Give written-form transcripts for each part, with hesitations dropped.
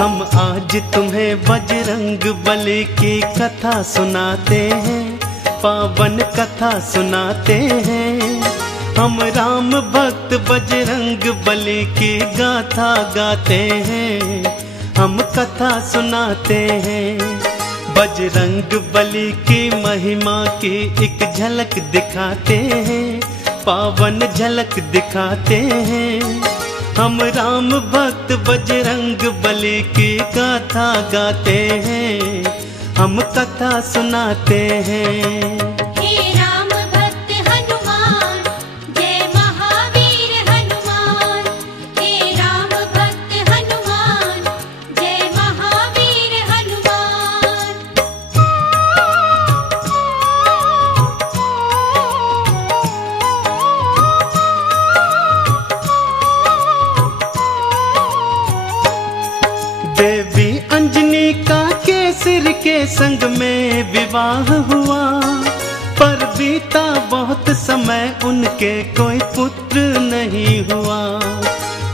हम आज तुम्हें बजरंग बली की कथा सुनाते हैं, पावन कथा सुनाते हैं। हम राम भक्त बजरंग बली की गाथा गाते हैं, हम कथा सुनाते हैं। बजरंग बली की महिमा की एक झलक दिखाते हैं, पावन झलक दिखाते हैं। हम राम भक्त बजरंग बली की गाथा गाते हैं, हम कथा सुनाते हैं। हे राम भक्त हनुमान, जय महावीर हनुमान। हे राम भक्त हनुमान, जय महावीर हनुमान। देवी अंजनी का केसर के संग में विवाह हुआ, पर बीता बहुत समय उनके कोई पुत्र नहीं हुआ।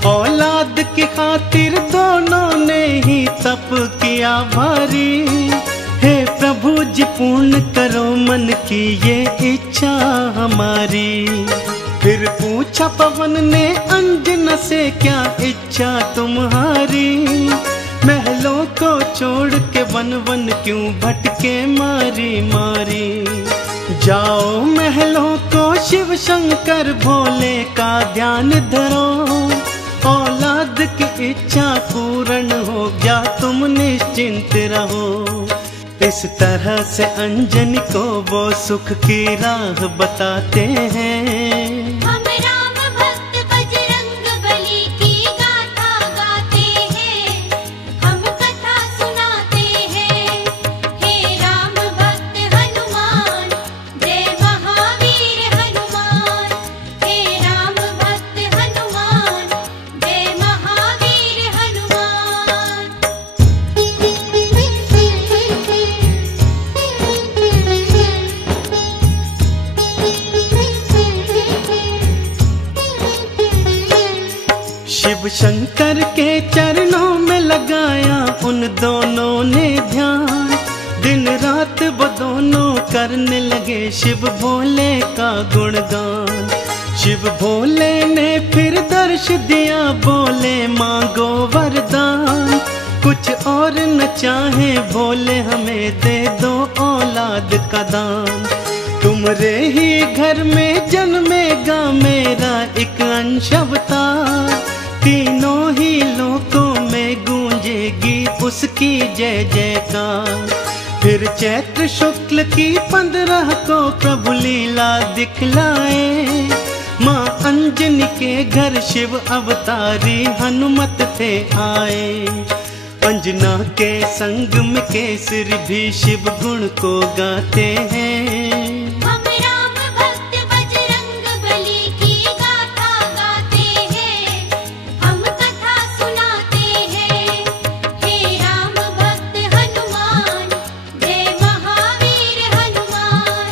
औलाद की खातिर दोनों ने ही तप किया भारी। हे प्रभु जी पूर्ण करो मन की ये इच्छा हमारी। फिर पूछा पवन ने अंजना से, क्या इच्छा तुम्हारी? महलों को छोड़ के वन वन क्यों भटके मारी मारी। जाओ महलों को शिव शंकर भोले का ध्यान धरो, औलाद की इच्छा पूर्ण हो गया तुम निश्चिंत रहो। इस तरह से अंजनी को वो सुख की राह बताते हैं। हम राम भक्त बजरंग बली की गाथा गाते हैं, हम कथा सुनाते हैं। हे राम भक्त हनुमान, जय महावीर हनुमान। हे राम भक्त हनुमान, जय महावीर हनुमान। शिव शंकर के चरणों में लगाया उन दोनों ने ध्यान। दिन रात वो दोनों करने लगे शिव भोले का गुणगान। शिव भोले ने फिर दर्श दिया, बोले मांगो वरदान। कुछ और न चाहे भोले हमें दे दो औलाद का दान। तुम्हारे ही घर में जन्मेगा मेरा एक अंश अवतार। तीनों ही लोकों में गूंजेगी उसकी जय जयकार। फिर चैत्र शुक्ल की 15 को प्रभु लीला दिखलाए। माँ अंजनी के घर शिव अवतारी हनुमत थे आए। अंजना के संग में केसरी भी शिव गुण को गाते हैं। हम राम भक्त बजरंग बली की गाथा गाते हैं, हम कथा सुनाते हैं। हे राम भक्त हनुमान, जय महावीर हनुमान।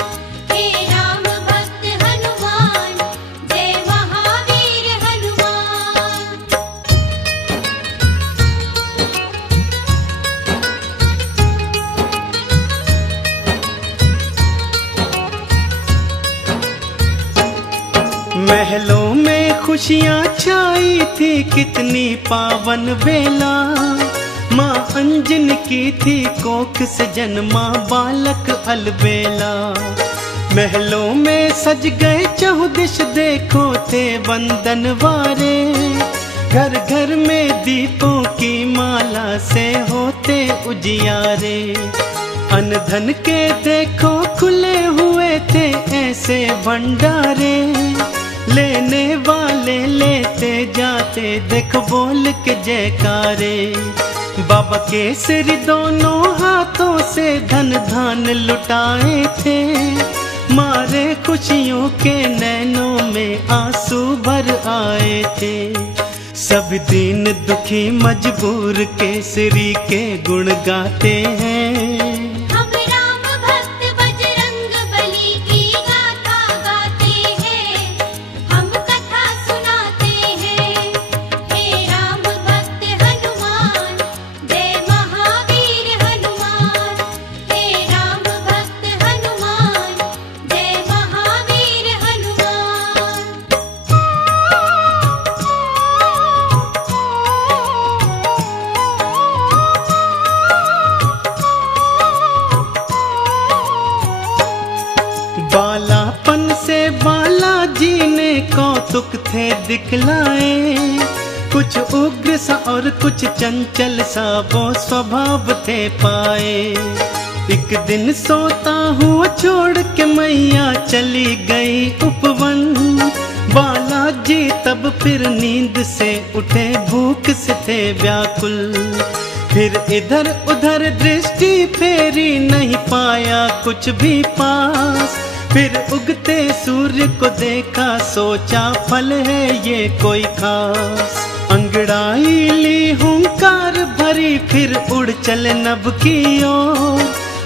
हे राम भक्त हनुमान, जय महावीर हनुमान। महलों में खुशियाँ छाई थी कितनी पावन बेला। माँ अंजनी की थी कोख से जन्मा बालक अलबेला। महलों में सज गए चहुदिश देखो थे बंदन वारे। घर घर में दीपों की माला से होते उजियारे। अन्न धन के देखो खुले हुए थे ऐसे भंडारे। लेने वाले लेते जाते देखो बोल के जयकारे। बाबा केसरी दोनों हाथों से धन धान लुटाए थे। मारे खुशियों के नैनों में आंसू भर आए थे। सब दीन दुखी मजबूर केसरी के गुण गाते हैं। हम राम भक्त बजरंग बली की गाथा गाते हैं, हम कथा सुनाते हैं। हे राम भक्त हनुमान, दिखलाए। कुछ उग्र सा और कुछ चंचल सा वो स्वभाव थे पाए। एक दिन सोता हुआ छोड़ के मैया चली गई उपवन। बालाजी तब फिर नींद से उठे, भूख से थे व्याकुल। फिर इधर उधर दृष्टि फेरी, नहीं पाया कुछ भी पास। फिर उगते सूर्य को देखा, सोचा फल है ये कोई खास। अंगड़ाई ली हुंकार भरी, फिर उड़ चले नभ की ओर।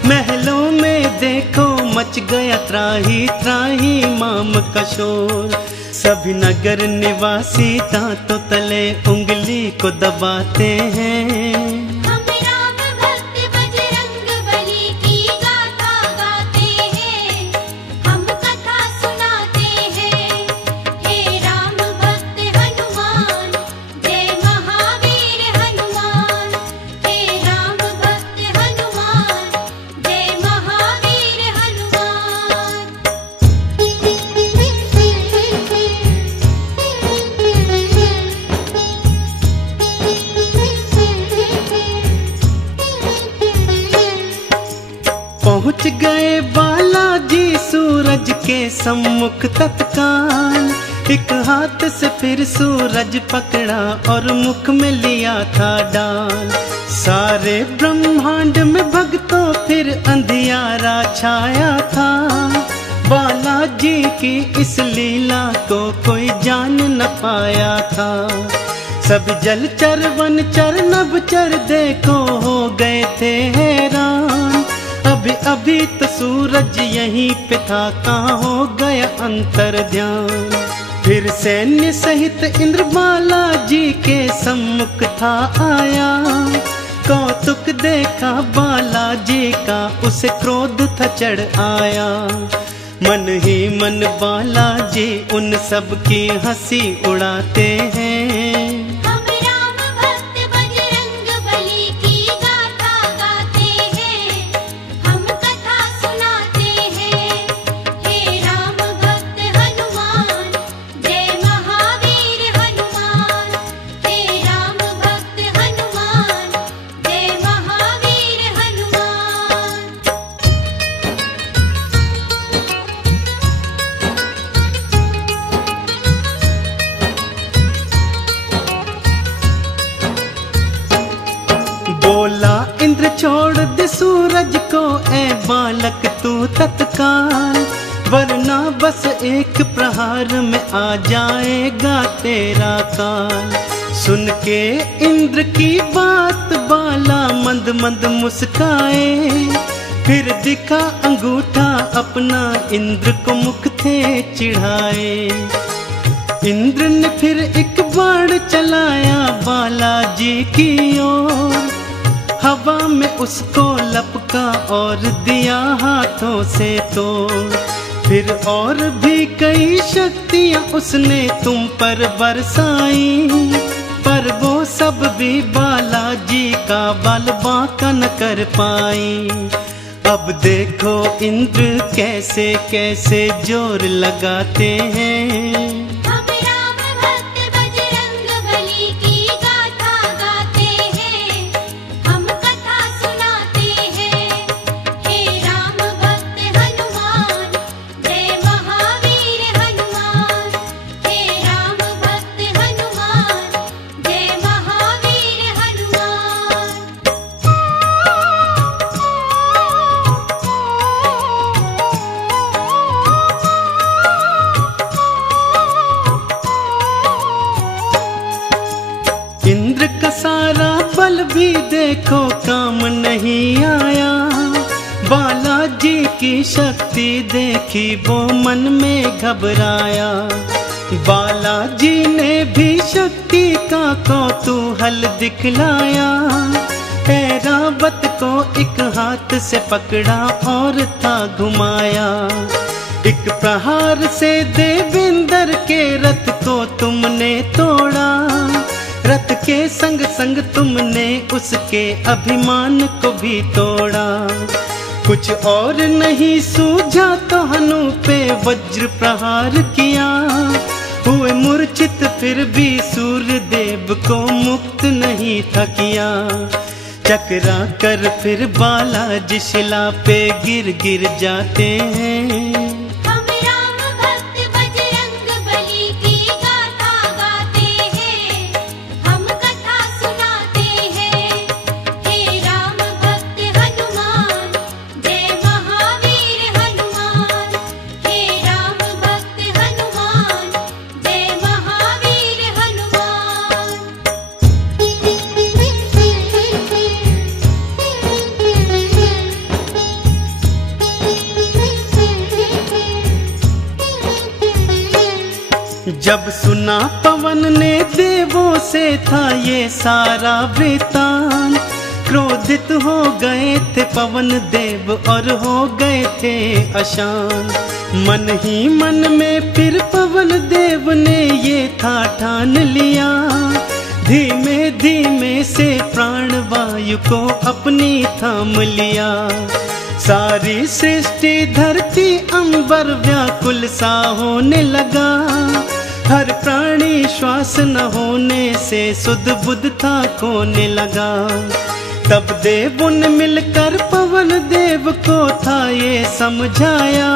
महलों में देखो मच गया त्राही त्राही माम का शोर। सभी नगर निवासी दांतों तले उंगली को दबाते हैं। हम राम भक्त बजरंग बली की गाथा गाते हैं, हम कथा सुनाते हैं। हे राम भक्त हनुमान, जय महावीर हनुमान। हे राम भक्त हनुमान, जय महावीर हनुमान। पहुँच गए बालाजी सूरज के सम्मुख तत्काल। एक हाथ से फिर सूरज पकड़ा और मुख में लिया था डाल। सारे ब्रह्मांड में भक्तों फिर अंधियारा छाया था। बालाजी की इस लीला को कोई जान न पाया था। सब जलचर वनचर नभचर देखो हो गए थे हैरान। अभी अभी तो सूरज यहीं पे था, कहाँ हो गया अंतर ध्यान। फिर सैन्य सहित इंद्र बालाजी के सम्मुख था आया। कौतुक देखा बालाजी का, उसे क्रोध था चढ़ आया। मन ही मन बालाजी उन सब की हंसी उड़ाते हैं। हम राम भक्त बजरंग बली की गाथा गाते हैं, हम कथा सुनाते हैं। हे राम भक्त हनुमान, जय महावीर हनुमान। हे राम भक्त हनुमान, जय महावीर हनुमान। बोला इंद्र छोड़ दे सूरज को, ए बालक तू तत्काल। वरना बस एक प्रहार में आ जाएगा तेरा काल। सुन के इंद्र की बात बाला मंद मंद मुस्काए। फिर दिखा अंगूठा अपना, इंद्र को मुख थे चिढ़ाए। इंद्र ने फिर एक बाण चलाया बालाजी की ओर। हवा में उसको लपका और दिया हाथों से तोड़। फिर और भी कई शक्तियां उसने तुम पर बरसाई। पर वो सब भी बालाजी का बल बांका न कर पाई। अब देखो इंद्र कैसे कैसे जोर लगाते हैं। हम राम भक्त बजरंग बली की गाथा गाते हैं, हम कथा सुनाते हैं। हे राम भक्त हनुमान, जय महावीर हनुमान। हे राम भक्त हनुमान, जय महावीर हनुमान। इंद्र का सारा बल भी देखो काम नहीं आया। बालाजी की शक्ति देखी वो मन में घबराया। बालाजी ने भी शक्ति का कौतूहल दिखलाया। ऐरावत को एक हाथ से पकड़ा और था घुमाया। एक प्रहार से देवेंद्र के रथ को तुमने तोड़ा। रथ के संग संग तुमने उसके अभिमान को भी तोड़ा। कुछ और नहीं सूझा तो हनु पे वज्र प्रहार किया। हुए मूर्छित फिर भी सूर्य देव को मुक्त नहीं था किया। चकरा कर फिर बालाजी शिला पे गिर गिर जाते हैं। हम राम भक्त बजरंग बली की गाथा गाते हैं, हम कथा सुनाते हैं। हे राम भक्त हनुमान, जय महावीर हनुमान। हे राम भक्त हनुमान, जय महावीर हनुमान। जब सुना पवन ने देवों से था ये सारा वृतांत, क्रोधित हो गए थे पवन देव और हो गए थे अशांत। मन ही मन में फिर पवन देव ने ये था ठान लिया, धीमे धीमे से प्राण वायु को अपनी थाम लिया। सारी सृष्टि धरती अंबर व्याकुल सा होने लगा, हर प्राणी श्वास न होने से सुध बुध था खोने लगा। तब देवों ने मिलकर पवन देव को था ये समझाया,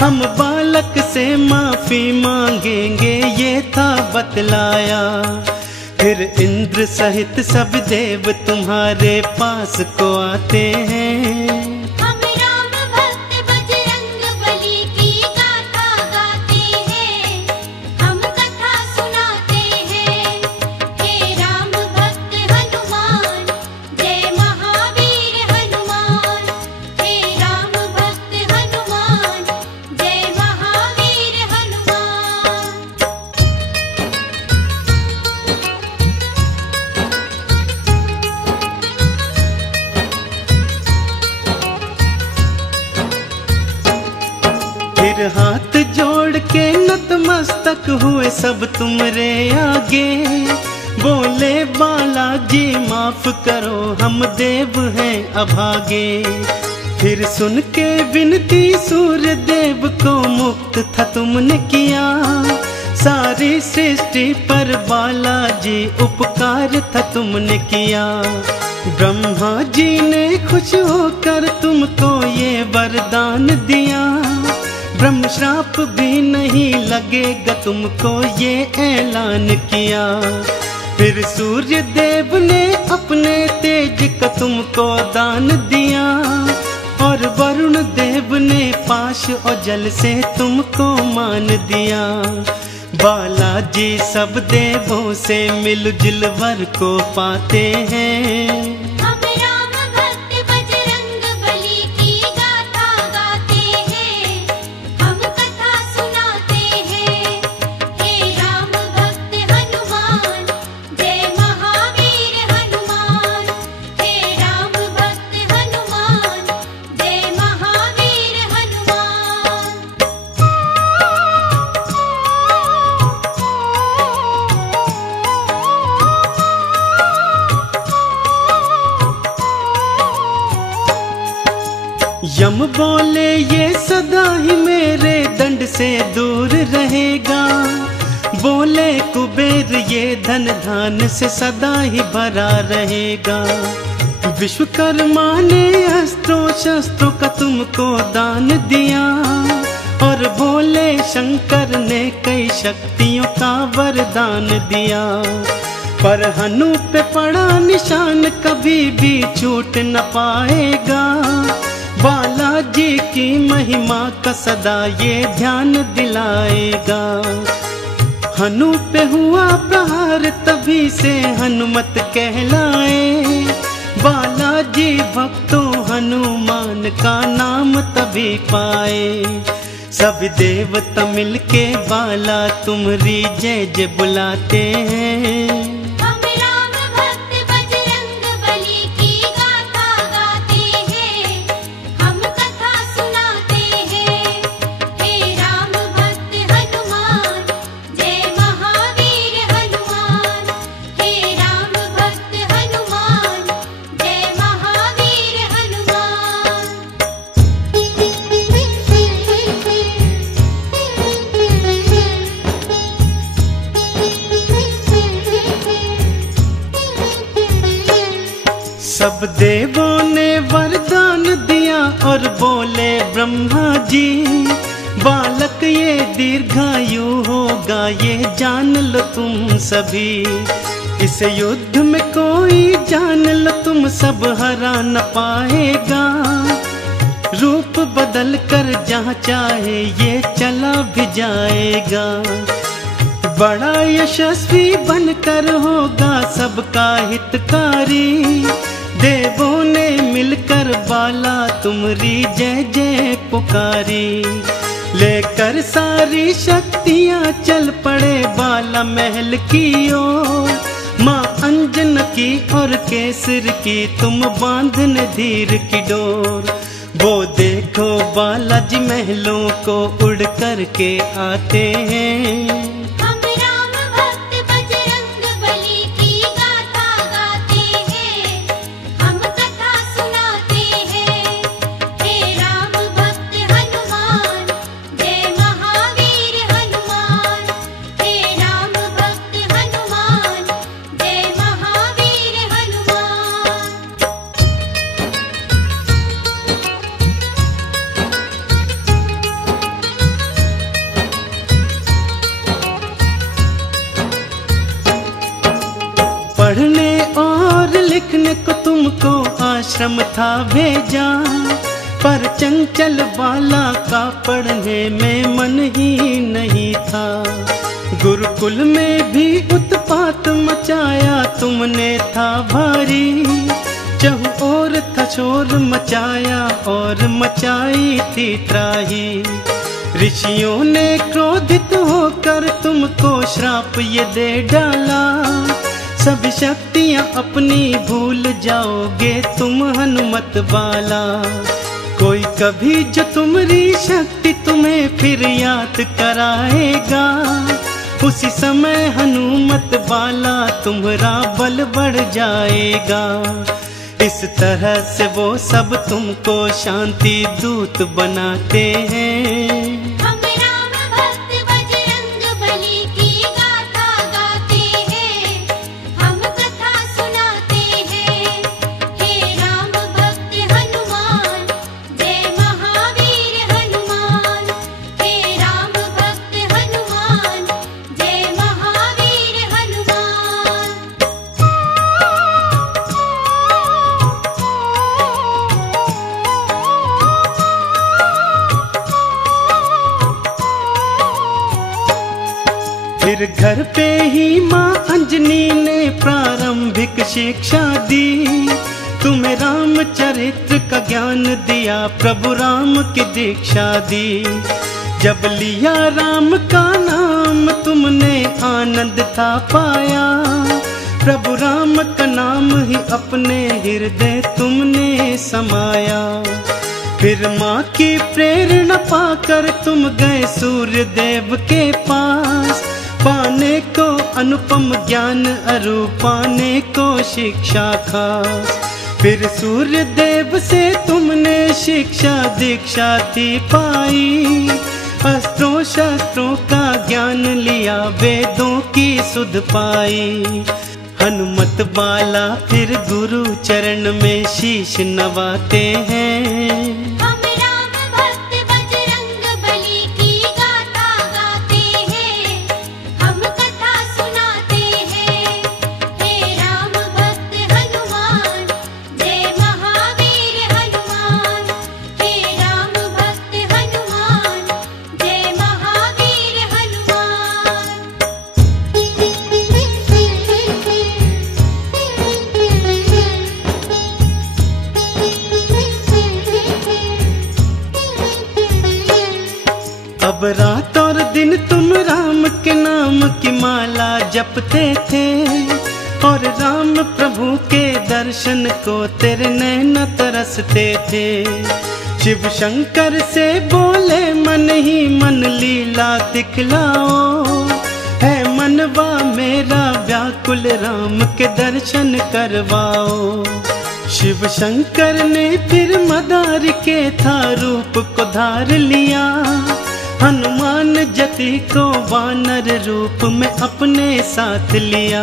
हम बालक से माफी मांगेंगे ये था बतलाया। फिर इंद्र सहित सब देव तुम्हारे पास को आते हैं। हम राम भक्त बजरंग बली की गाथा गाते हैं, हम कथा सुनाते हैं। हे राम भक्त हनुमान, जय महावीर हनुमान। हे राम भक्त हनुमान, जय महावीर हनुमान। फिर हाथ जोड़ के नतमस्तक हुए सब तुमरे आगे, बोले बालाजी माफ करो हम देव हैं अभागे। फिर सुन के विनती सूर्य देव को मुक्त था तुमने किया, सारी सृष्टि पर बालाजी उपकार था तुमने किया। ब्रह्मा जी ने खुश होकर तुमको ये वरदान दिया, ब्रह्म श्राप भी नहीं लगेगा तुमको ये ऐलान किया। फिर सूर्य देव ने अपने तेज का तुमको दान दिया, और वरुण देव ने पाश और जल से तुमको मान दिया। बालाजी सब देवों से मिलजुल वर को पाते हैं। हम राम भक्त बजरंग बली की गाथा गाते हैं, हम कथा सुनाते हैं। हे राम भक्त हनुमान, जय महावीर हनुमान। हे राम भक्त हनुमान, जय महावीर हनुमान। यम बोले ये सदा ही मेरे दंड से दूर रहेगा, बोले कुबेर ये धन धान से सदा ही भरा रहेगा। विश्वकर्मा ने अस्त्रों शस्त्रों का तुमको दान दिया, और भोले शंकर ने कई शक्तियों का वरदान दिया। पर हनु पे पड़ा निशान कभी भी छूट न पाएगा, बालाजी की महिमा का सदा ये ध्यान दिलाएगा। हनु पे हुआ प्रहार तभी से हनुमत कहलाए, बालाजी भक्तों हनुमान का नाम तभी पाए। सब देवता मिलके बाला तुम्हारी जय जय बुलाते हैं। हम राम भक्त बजरंग बली की गाथा गाते हैं, हम कथा सुनाते हैं। हे राम भक्त हनुमान, जय महावीर हनुमान। हे राम भक्त हनुमान, जय महावीर हनुमान। सब देवों ने वरदान दिया और बोले ब्रह्मा जी, बालक ये दीर्घायु होगा, ये जान लो तुम सभी। इस युद्ध में कोई जान लो तुम सब हरा न पाएगा। रूप बदल कर जहाँ चाहे ये चला भी जाएगा। बड़ा यशस्वी बनकर होगा सबका हितकारी। देवों ने मिलकर बाला तुम्हारी जय जय पुकारी। लेकर सारी शक्तियाँ चल पड़े बाला महल की ओर। माँ अंजन की और केसर की तुम बांधन धीर की डोर। वो देखो बालाजी महलों को उड़ कर के आते हैं। पढ़ने और लिखने को तुमको आश्रम था भेजा, पर चंचल बाला का पढ़ने में मन ही नहीं था। गुरुकुल में भी उत्पात मचाया तुमने था भारी। चहु और था शोर मचाया और मचाई थी त्राही। ऋषियों ने क्रोधित होकर तुमको श्राप ये दे डाला। सब शक्तियाँ अपनी भूल जाओगे तुम हनुमत बाला। कोई कभी जो तुम्हारी शक्ति तुम्हें फिर याद कराएगा, उसी समय हनुमत बाला तुम्हारा बल बढ़ जाएगा। इस तरह से वो सब तुमको शांति दूत बनाते हैं। फिर घर पे ही माँ अंजनी ने प्रारंभिक शिक्षा दी। तुम्हें रामचरित्र का ज्ञान दिया, प्रभु राम की दीक्षा दी। जब लिया राम का नाम तुमने आनंद था पाया। प्रभु राम का नाम ही अपने हृदय तुमने समाया। फिर माँ की प्रेरणा पाकर तुम गए सूर्य देव के पास। पाने को अनुपम ज्ञान अरु पाने को शिक्षा खास। फिर सूर्य देव से तुमने शिक्षा दीक्षा थी पाई। अस्त्रों शस्त्रों का ज्ञान लिया, वेदों की सुध पाई। हनुमत बाला फिर गुरु चरण में शीश नवाते हैं। अब रात और दिन तुम राम के नाम की माला जपते थे। और राम प्रभु के दर्शन को तेरे नैन तरसते थे। शिव शंकर से बोले मन ही मन लीला दिखलाओ। है मनवा मेरा व्याकुल राम के दर्शन करवाओ। शिव शंकर ने फिर मदार के था रूप को धार लिया। हनुमान जति को वानर रूप में अपने साथ लिया।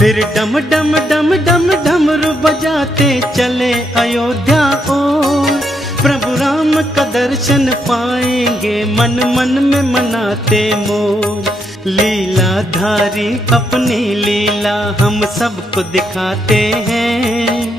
फिर डम डम डम डम डमरू बजाते चले अयोध्या ओर। प्रभु राम का दर्शन पाएंगे मन मन में मनाते मोर। लीलाधारी अपनी लीला हम सबको दिखाते हैं।